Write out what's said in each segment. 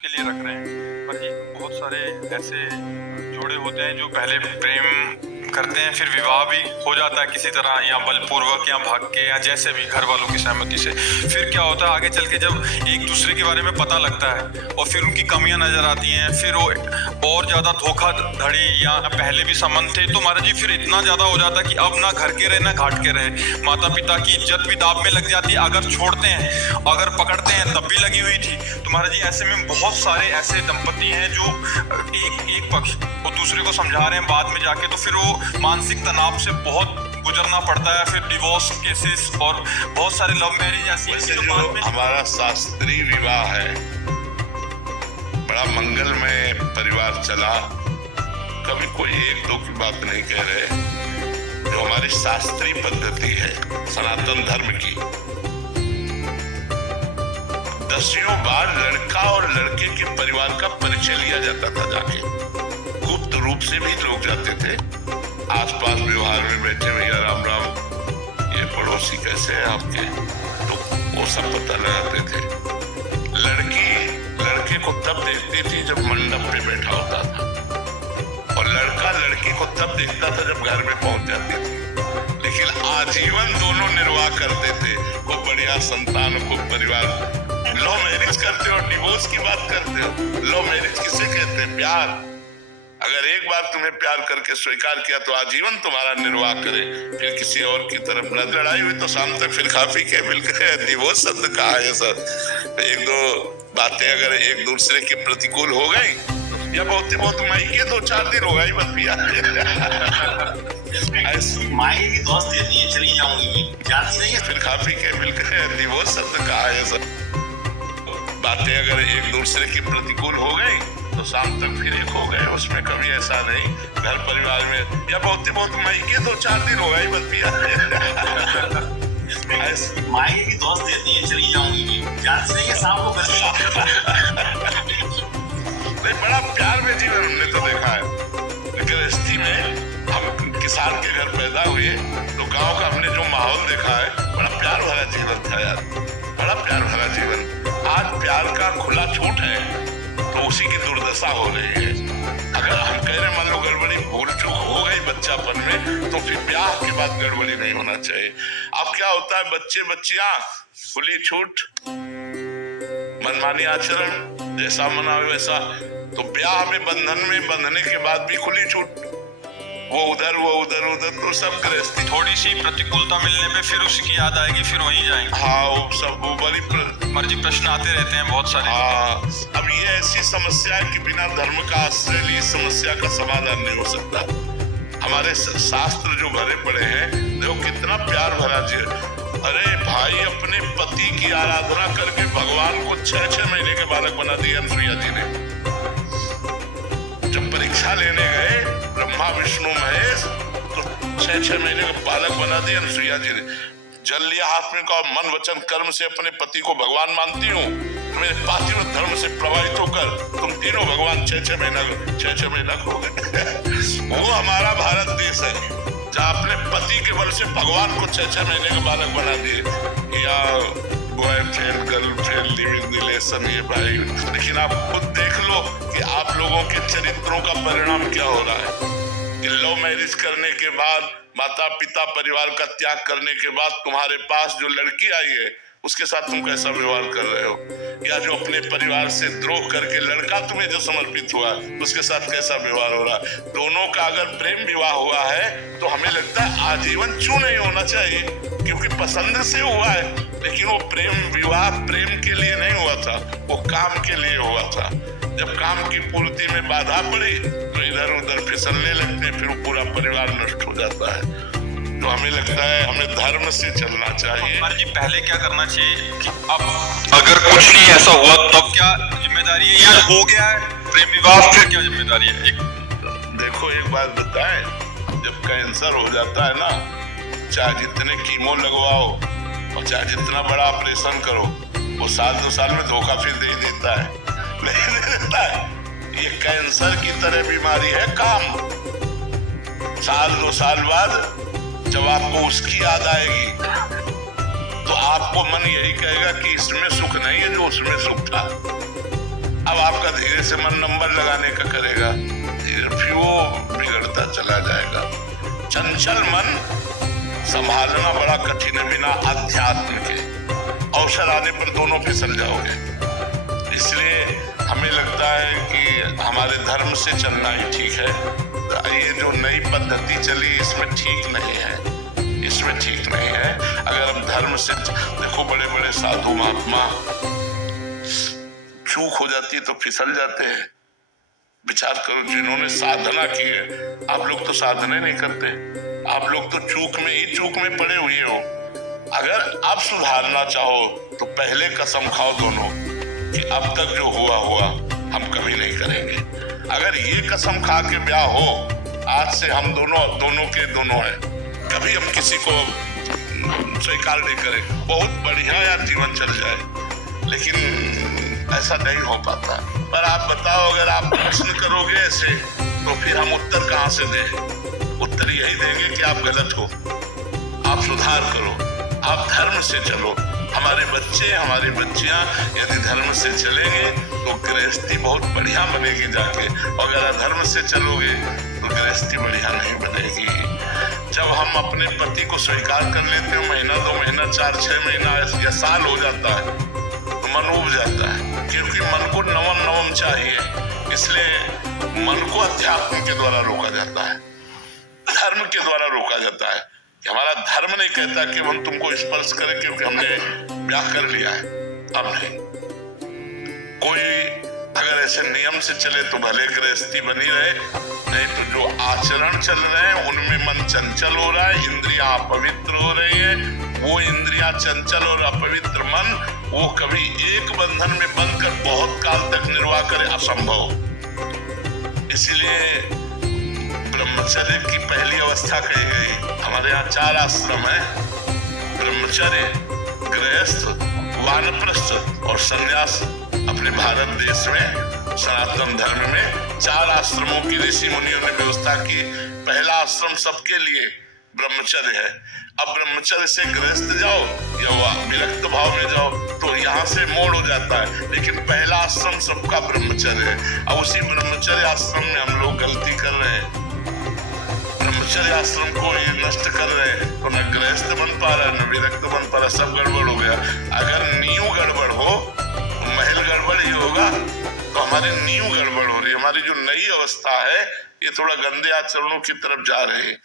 के लिए रख रहे हैं। पर ये बहुत सारे ऐसे जोड़े होते हैं जो पहले प्रेम करते हैं, फिर विवाह भी हो जाता है किसी तरह, या बलपूर्वक या भाग के, या जैसे भी घर वालों की सहमति से। फिर क्या होता है आगे चल के, जब एक दूसरे के बारे में पता लगता है और फिर उनकी कमियां नजर आती हैं, फिर वो और ज्यादा धोखाधड़ी, या पहले भी संबंध थे तो महाराज जी फिर इतना ज्यादा हो जाता है कि अब ना घर के रहे ना घाट के रहे। माता पिता की इज्जत भी दाव में लग जाती है, अगर छोड़ते हैं, अगर पकड़ते हैं तब भी लगी हुई थी। तो महाराज जी ऐसे में बहुत सारे ऐसे दंपति हैं जो एक पक्ष वो दूसरे को समझा रहे हैं, बाद में जाके तो फिर वो मानसिक तनाव से बहुत गुजरना पड़ता है, फिर डिवोर्स केसेस और बहुत सारे लव मैरिज ऐसी हैं जो बाद में। हमारा शास्त्रीय विवाह है, बड़ा मंगलमय परिवार चला, कभी कोई एक दो की बात नहीं कह रहे। जो हमारी शास्त्रीय पद्धति है सनातन धर्म की, दसियों बार लड़का और लड़के के परिवार का परिचय लिया जाता था जाके, गुप्त रूप से भी लोग जाते थे, आसपास व्यवहार में बैठे, भैया राम राम, ये पड़ोसी कैसे हैं आपके, तो वो सब पता लगाते थे। लड़की लड़के को तब देखती थी जब मंडप पे बैठा होता था, और लड़का लड़की को तब देखता था जब घर में पहुंच जाती थी। लेकिन आजीवन दोनों निर्वाह करते थे, को बढ़िया संतान को परिवार। लव मैरिज करते हो, डिवोर्स की बात करते हो। लव मैरिज किसे कहते हैं? प्यार। अगर एक बार तुम्हें प्यार करके स्वीकार किया तो आजीवन तुम्हारा निर्वाह करे, फिर किसी और की तरफ न। लड़ाई हुई तो शाम तक फिर खा पी के मिलकर, डिवोर्स शब्द कहा है सर। एक दो बातें अगर एक दूसरे के प्रतिकूल हो गई, या बहुत माई के 2-4 दिन हो गई बस पिया। माई की दोस्त है, चली जाऊंगी, जाती नहीं है, फिर खा पी के मिलकर, डिवोर्स शब्द कहा है सर। बातें अगर एक दूसरे की प्रतिकूल हो गई तो शाम तक फिर एक हो गए, उसमें कभी ऐसा नहीं। घर परिवार में या बहुत माई के 2-4 दिन हो गई बस पिया। माई की दोस्त देती है, चली जाऊंगी, जाती नहीं है, शाम को नहीं, बड़ा प्यार में जीवन हमने तो देखा है। लेकिन गृहस्थी में हम किसान के घर पैदा हुए तो गांव का हमने जो माहौल देखा है, बड़ा प्यार भरा जीवन था यार, बड़ा प्यार भरा जीवन। आज प्यार का खुला छूट है तो उसी की दुर्दशा हो रही है। अगर हम कह रहे मान लो गड़बड़ी भूल चूक हो गई बच्चापन में, तो फिर ब्याह के बाद गड़बड़ी नहीं होना चाहिए। अब क्या होता है, बच्चे बच्चियां खुली छूट, मनमानी आचरण, जैसा मना वैसा। तो ब्याह में बंधन में बंधने के बाद भी खुली छूट, वो उधर तो सब गृहस्थी। थोड़ी सी प्रतिकूलता मिलने पे फिर उसकी याद आएगी, फिर वहीं जाएंगे। हाँ, वो सब वो बड़ी मर्जी प्रश्न आते रहते हैं बहुत सारे। हाँ, अब ये ऐसी समस्या है कि बिना धर्म का आश्रय लिए समस्या का समाधान नहीं हो सकता। हमारे शास्त्र जो भरे पड़े हैं, देखो कितना प्यार भरा जी। अरे भाई, अपने पति की आराधना करके भगवान को 6-6 महीने के बालक बना दिया अनुसुईया जी ने। जब परीक्षा लेने गए ब्रह्मा विष्णु महेश, तो 6-6 महीने का बालक बना दिया अनुसुईया जी ने। जल लिया हाथ में, कहा मन वचन कर्म से अपने पति को भगवान मानती हूँ, मेरे पार्थिव धर्म से प्रभावित होकर तुम तीनों भगवान 6-6 महीना हो गए। वो हमारा भारत देश है जहाँ अपने पति के बल से भगवान को 6-6 महीने का बालक बना दिए। या बॉयफ्रेंड गर्लफ्रेंड लिविंग रिलेशन, ये भाई। लेकिन आप खुद देख लो कि आप लोगों के चरित्रों का परिणाम क्या हो रहा है कि लव मैरिज करने के बाद, माता पिता परिवार का त्याग करने के बाद तुम्हारे पास जो लड़की आई है उसके साथ तुम कैसा व्यवहार कर रहे हो, या जो अपने परिवार से द्रोह करके लड़का तुम्हें जो समर्पित हुआ उसके साथ कैसा व्यवहार हो रहा है। दोनों का अगर प्रेम विवाह हुआ है तो हमें लगता है आजीवन क्यों नहीं होना चाहिए, क्योंकि पसंद से हुआ है। लेकिन वो प्रेम विवाह प्रेम के लिए नहीं हुआ था, वो काम के लिए हुआ था। जब काम की पूर्ति में बाधा पड़ी तो इधर उधर फिसलने लगते, फिर पूरा परिवार नष्ट हो जाता है। तो हमें लगता है हमें धर्म से चलना चाहिए। जी पहले क्या करना चाहिए कि अब अगर कुछ नहीं ऐसा हुआ तब क्या जिम्मेदारी है, या हो गया है प्रेम विवाह फिर क्या जिम्मेदारी है? देखो एक बात बताएं, जब कैंसर हो जाता है ना, चाहे जितने कीमो लगवाओ और चाहे जितना बड़ा ऑपरेशन करो, वो 1-2 साल में धोखा फिर दे देता है, नहीं दे देता है। ये कैंसर की तरह बीमारी है काम। 1-2 साल बाद जब आपको उसकी याद आएगी तो आपको मन यही कहेगा कि इसमें सुख नहीं है जो उसमें सुख था। अब आपका धीरे से मन नंबर लगाने का करेगा, धीरे फिर वो बिगड़ता चला जाएगा। चंचल मन संभालना बड़ा कठिन है बिना अध्यात्म के। अवसर आने पर दोनों फिसल जाओगे। इसलिए हमें लगता है कि हमारे धर्म से चलना ही ठीक है। ये जो नई पद्धति चली इसमें ठीक नहीं है, इसमें ठीक नहीं है। अगर हम धर्म से देखो, बड़े बड़े साधु महात्मा चूक हो जाती है तो फिसल जाते हैं। विचार करो, जिन्होंने साधना की है, आप लोग तो साधना नहीं करते, आप लोग तो चूक में पड़े हुए हो। अगर आप सुधारना चाहो तो पहले कसम खाओ दोनों कि अब तक जो हुआ हम कभी नहीं करेंगे। अगर ये कसम खा के ब्याह हो, आज से हम दोनों के दोनों हैं, कभी हम किसी को स्वीकार नहीं करें। बहुत बढ़िया यार जीवन चल जाए, लेकिन ऐसा नहीं हो पाता। पर आप बताओ, अगर आप प्रश्न करोगे ऐसे तो फिर हम उत्तर कहाँ से दें? उत्तर यही देंगे कि आप गलत हो, आप सुधार करो, आप धर्म से चलो। हमारे बच्चे, हमारी बच्चियां यदि धर्म से चलेंगे तो गृहस्थी बहुत बढ़िया बनेगी जाके, और अगर अधर्म से चलोगे तो गृहस्थी बढ़िया नहीं बनेगी। जब हम अपने पति को स्वीकार कर लेते हो, महीना 2 महीना 4-6 महीना या साल हो जाता है तो मन उब जाता है, क्योंकि मन को नवम चाहिए। इसलिए मन को अध्यात्म के द्वारा रोका जाता है, धर्म के द्वारा रोका जाता है। हमारा धर्म नहीं कहता कि हम तुमको स्पर्श करें क्योंकि हमने ब्याह कर लिया है, अब नहीं। कोई अगर ऐसे नियम से चले तो भले गृहस्थी बनी रहे, नहीं तो जो आचरण चल रहे हैं उनमें मन चंचल हो रहा है, इंद्रियां अपवित्र हो रही है। वो इंद्रियां चंचल और अपवित्र मन वो कभी एक बंधन में बंध कर बहुत काल तक निर्वाह करे, असंभव। इसीलिए ब्रह्मचर्य की पहली अवस्था कही गई। हमारे यहाँ 4 आश्रम है, ब्रह्मचर्य, गृहस्थ, वानप्रस्थ और संन्यास। अपने भारत देश में सनातन धर्म में 4 आश्रमों की ऋषि मुनियों ने व्यवस्था की। पहला आश्रम सबके लिए ब्रह्मचर्य है। अब ब्रह्मचर्य से गृहस्थ जाओ या विरक्त भाव में जाओ तो यहाँ से मोड़ हो जाता है, लेकिन पहला आश्रम सबका ब्रह्मचर्य है। अब उसी ब्रह्मचर्य आश्रम में हम लोग गलती कर रहे हैं, ब्रह्मचर्य आश्रम को ये नष्ट कर रहे हैं, तो न गृहस्थ बन पा रहा है न विरक्त बन पा रहा, सब गड़बड़ हो गया। अगर नींव गड़बड़ हो तो महल गड़बड़ ही होगा, तो हमारी नींव गड़बड़ हो रही है। हमारी जो नई अवस्था है ये थोड़ा गंदे आचरणों की तरफ जा रहे हैं।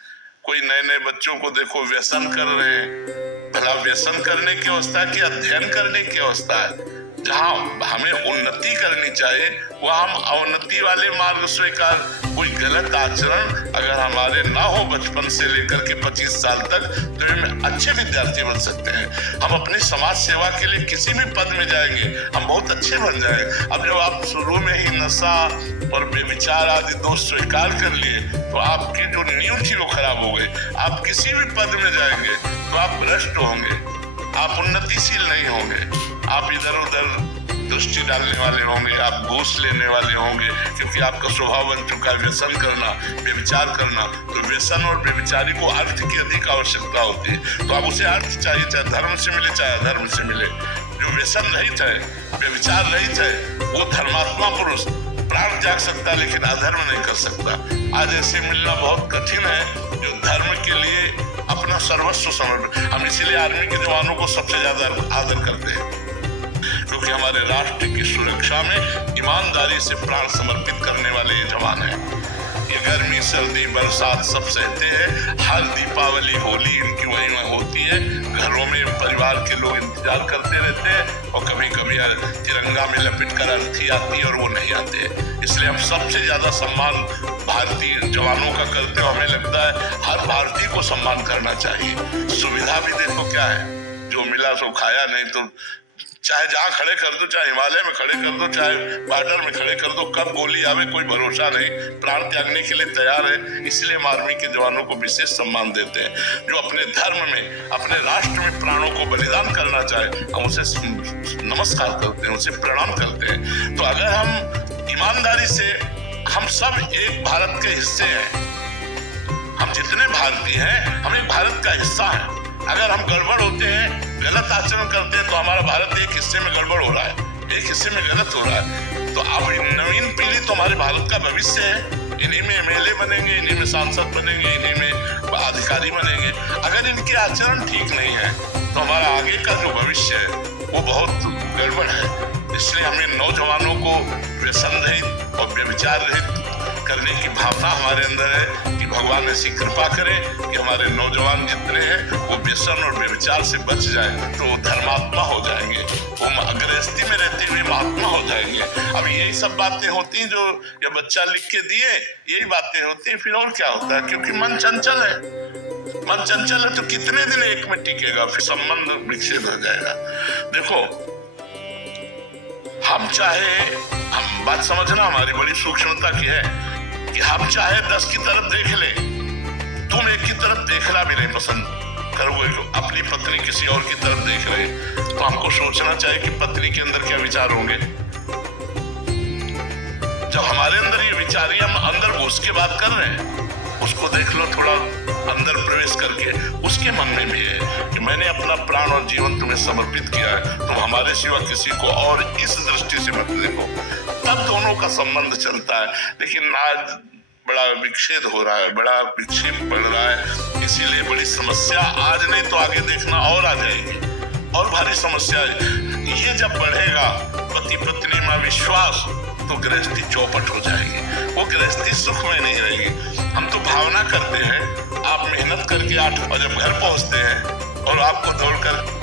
कोई नए बच्चों को देखो व्यसन कर रहे हैं, भला व्यसन करने की अवस्था की अध्ययन करने की अवस्था है। जहाँ हमें उन्नति करनी चाहिए वह हम अवनति वाले मार्ग स्वीकार। कोई गलत आचरण अगर हमारे ना हो बचपन से लेकर के 25 साल तक, तो हम अच्छे विद्यार्थी बन सकते हैं। हम अपनी समाज सेवा के लिए किसी भी पद में जाएंगे, हम बहुत अच्छे बन जाएंगे। अब जब आप शुरू में ही नशा और बेविचार आदि दोष स्वीकार कर लिए तो आपकी जो नींव थी वो खराब हो गई। आप किसी भी पद में जाएंगे तो आप भ्रष्ट होंगे, आप उन्नतिशील नहीं होंगे, आप इधर उधर दृष्टि डालने वाले होंगे, आप घूस लेने वाले होंगे, क्योंकि आपका स्वभाव बन चुका है व्यसन करना, व्यभिचार करना। तो व्यसन और व्यभिचारी को अर्थ की अधिक आवश्यकता होती है, तो अब उसे अर्थ चाहिए, चाहे धर्म से मिले चाहे अधर्म से मिले। जो व्यसन रहित है, व्यभिचार रहित है, वो धर्मात्मा पुरुष प्राण त्याग सकता है लेकिन अधर्म नहीं कर सकता। आज ऐसे मिलना बहुत कठिन है जो धर्म के लिए अपना सर्वस्व समर्पित। हम इसीलिए आर्मी के जवानों को सबसे ज्यादा आदर करते हैं, क्योंकि हमारे राष्ट्र की सुरक्षा में ईमानदारी से प्राण समर्पित करने वाले ये जवान हैं। ये गर्मी सर्दी बरसात सब सहते हैं। हर दीपावली होली इनकी वहीं होती है। घरों में परिवार के लोग इंतजार करते रहते हैं और कभी कभी तिरंगा में लपेट कर अर्थी आती है और वो नहीं आते। इसलिए हम सबसे ज्यादा सम्मान भारतीय जवानों का करते हैं। हमें लगता है हर भारतीय को सम्मान करना चाहिए। सुविधा भी देखो क्या है, जो मिला सो खाया, नहीं तो चाहे जहाँ खड़े कर दो, चाहे हिमालय में खड़े कर दो, चाहे बॉर्डर में खड़े कर दो, कब गोली आवे कोई भरोसा नहीं। प्राण त्यागने के लिए तैयार है। इसलिए हम आर्मी के जवानों को विशेष सम्मान देते हैं। जो अपने धर्म में, अपने राष्ट्र में प्राणों को बलिदान करना चाहे, हम उसे नमस्कार करते हैं, उसे प्रणाम करते हैं। तो अगर हम ईमानदारी से, हम सब एक भारत के हिस्से हैं, हम जितने भारतीय हैं हम एक भारत का हिस्सा है। अगर हम गड़बड़ होते हैं, गलत आचरण करते हैं, तो हमारा भारत एक हिस्से में गड़बड़ हो रहा है, एक हिस्से में गलत हो रहा है। तो अब नवीन पीढ़ी तो हमारे भारत का भविष्य है, इन्हीं में एमएलए बनेंगे, इन्हीं में सांसद बनेंगे, इन्हीं में अधिकारी बनेंगे। अगर इनके आचरण ठीक नहीं है तो हमारा आगे का जो भविष्य है वो बहुत गड़बड़ है। इसलिए हमें नौजवानों को व्यसन रहित और व्यभिचार रहित करने की भावना हमारे अंदर है कि भगवान ऐसी कृपा करे कि हमारे नौजवान जितने हैं वो व्यसन और व्यभिचार से बच जाए, तो वो धर्मात्मा हो जाएंगे, वो गृहस्थी में रहते हुए महात्मा हो जाएंगे। अब यही सब बातें होती हैं जो ये बच्चा लिख के दिए, यही बातें होती हैं। फिर और क्या होता है, क्योंकि मन चंचल है, मन चंचल है तो कितने दिन एक में टिकेगा, फिर संबंध विकसित हो जाएगा। देखो हम बात समझना हमारी बड़ी सूक्ष्मता की है कि हम चाहे 10 की तरफ देख ले, तुम एक की तरफ देखना भी नहीं पसंद करोगे, अपनी पत्नी किसी और की तरफ देख रहे, तो हमको सोचना चाहिए कि पत्नी के अंदर क्या विचार होंगे। जब हमारे अंदर ये विचार है, हम अंदर घुस के बात कर रहे हैं, उसको देख लो थोड़ा अंदर प्रवेश करके, उसके मन में भी है कि मैंने अपना प्राण और जीवन तुम्हें समर्पित किया है, तुम हमारे सिवा किसी को और इस दृष्टि से मत देखो, तब दोनों का संबंध चलता है। लेकिन आज बड़ा विक्षेद हो रहा है, बड़ा विक्षेप बढ़ रहा है, इसीलिए बड़ी समस्या आज नहीं तो आगे देखना और आ जाएगी, और भारी समस्या है। ये जब बढ़ेगा पति पत्नी में विश्वास, तो गृहस्थी चौपट हो जाएगी, वो गृहस्थी सुख में नहीं रहेगी। हम तो भावना करते हैं, आप मेहनत करके 8 और जब घर पहुंचते हैं और आपको दौड़कर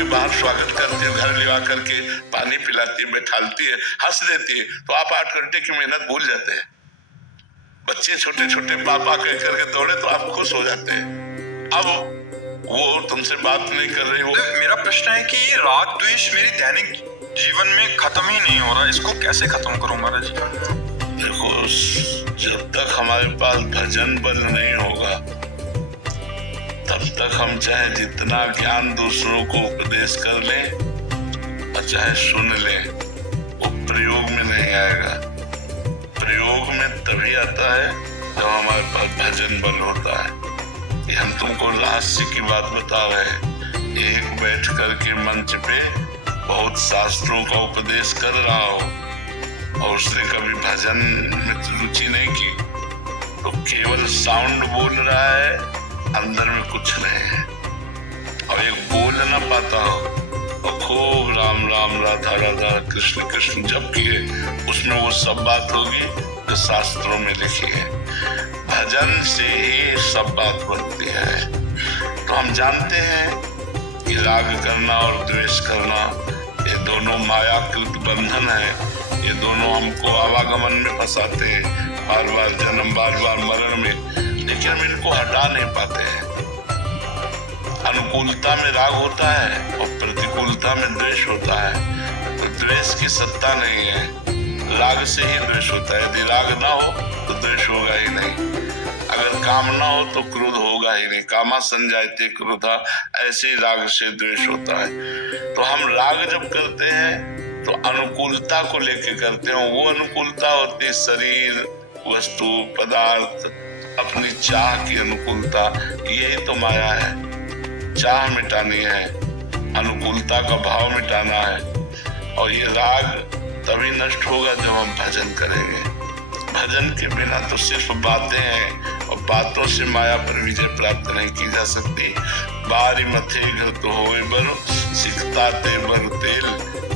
बाहर स्वागत करते हो, घर ले करके पानी पिलाती है, बैठालती है, हंस देती है, तो आप 8 घंटे की मेहनत भूल जाते हैं। बच्चे छोटे छोटे पापा कह करके दौड़े तो आप खुश हो जाते हैं। अब वो तुमसे बात नहीं कर रही हो। मेरा प्रश्न है कि ये राग द्वेष मेरी दैनिक जीवन में खत्म ही नहीं हो रहा, इसको कैसे खत्म करूं महाराज? देखो, जब तक हमारे पास भजन बल नहीं होगा, तब तक हम चाहे जितना ज्ञान दूसरों को उपदेश कर लें और चाहे सुन लें, वो प्रयोग में नहीं आएगा। प्रयोग में तभी आता है जब हमारे पास भजन बल होता है। ये हम तुमको रहस्य की बात बता रहे हैं। एक बैठ करके मंच पे बहुत शास्त्रों का उपदेश कर रहा हो और उसने कभी भजन में रुचि नहीं की, तो केवल साउंड बोल रहा है, अंदर में कुछ नहीं है। और एक बोल ना पाता हो और खूब राम राम राधा राधा कृष्ण कृष्ण जप किए, उसमें वो सब बात होगी जो शास्त्रों में लिखी है। भजन से ही सब बात बनती है। तो हम जानते हैं कि राग करना और द्वेष करना ये दोनों मायाकृत बंधन है, ये दोनों हमको आवागमन में फंसाते हैं, बार बार जन्म बार बार मरण में, लेकिन हम इनको हटा नहीं पाते हैं। अनुकूलता में राग होता है और प्रतिकूलता में द्वेष होता है। तो द्वेष की सत्ता नहीं है, राग से ही द्वेष होता है। यदि राग ना हो तो द्वेष होगा ही नहीं, अगर काम ना हो तो क्रोध होगा ही नहीं। कामा संजायते क्रोधा, ऐसे ही राग से द्वेष होता है। तो हम राग जब करते हैं तो अनुकूलता को लेके करते हैं। वो अनुकूलता होती है शरीर, वस्तु, पदार्थ, अपनी चाह की अनुकूलता। यही तो माया है, चाह मिटानी है, अनुकूलता का भाव मिटाना है। और ये राग तभी नष्ट होगा जब हम भजन करेंगे। भजन के बिना तो सिर्फ बातें हैं, और बातों से माया पर विजय प्राप्त नहीं की जा सकती। बारी मथे घर तो होए बरो, सिखता ते बर तेल,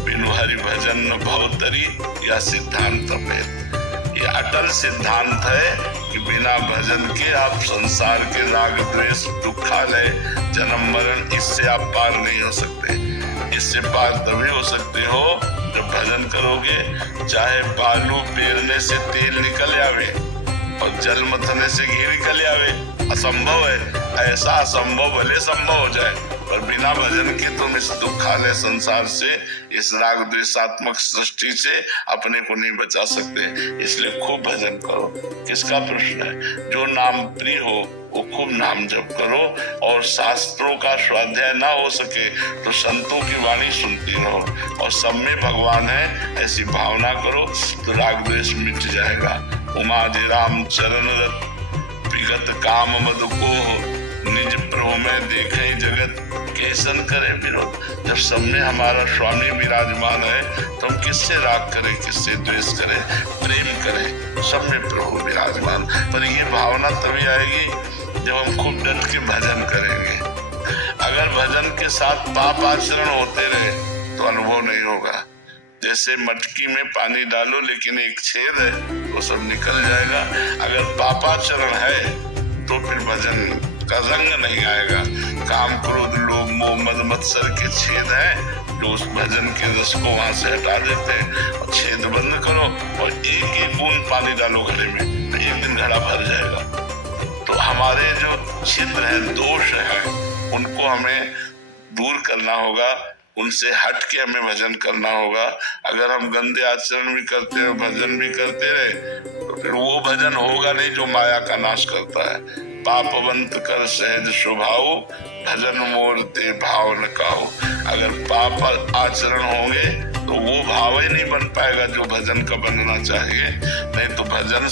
बिनु हरि भजन न भवतरी, या सिद्धांत भेद। ये अटल सिद्धांत है कि बिना भजन के आप संसार के राग द्वेष दुखालय जन्म मरण, इससे आप पार नहीं हो सकते। इससे पार तभी हो सकते हो जब भजन करोगे। चाहे बालू पेरने से तेल निकल आवे और जल मथने से घी निकल आवे, असंभव है। ऐसा असंभव भले संभव हो जाए, पर बिना भजन के तुम इस दुखालय संसार से, इस राग द्वेषात्मक सृष्टि से अपने को नहीं बचा सकते। इसलिए खूब भजन करो। किसका प्रश्न है? जो नाम प्रिय हो वो खूब नाम जप करो, और शास्त्रों का स्वाध्याय ना हो सके तो संतों की वाणी सुनती रहो, और सब में भगवान है ऐसी भावना करो, तो राग द्वेष मिट जाएगा। उमा जी राम चरण रत विगत काम मद को, निज प्रभु में देखे जगत कैसन करे विरोध। जब सब में हमारा स्वामी विराजमान है तो हम किससे राग करें, किससे द्वेष करें, प्रेम करें, सब में प्रभु विराजमान। पर ये भावना तभी आएगी जब हम खूब डट के भजन करेंगे। अगर भजन के साथ पाप आचरण होते रहे तो अनुभव नहीं होगा। जैसे मटकी में पानी डालो लेकिन एक छेद है वो सब निकल जाएगा। अगर पापाचरण है तो फिर भजन का रंग नहीं आएगा। काम क्रोध लोभ मोह मद मत्सर के छेद है जो उस भजन के रस को वहां से हटा देते हैं। और छेद बंद करो और एक एक बूंद पानी डालो घड़े में तो एक दिन घड़ा भर जाएगा। तो हमारे जो छिद्र है, दोष है, उनको हमें दूर करना होगा, उनसे हट के हमें भजन करना होगा। अगर हम गंदे आचरण भी करते हैं, भजन भी करते रहे तो फिर वो भजन होगा नहीं जो माया का नाश करता है। पापवंत कर सहज स्वभाव, भजन मोर ते भाव न काहू। अगर पाप आचरण होंगे तो वो भाव ही नहीं बन पाएगा जो भजन का बनना चाहिए। नहीं तो भजन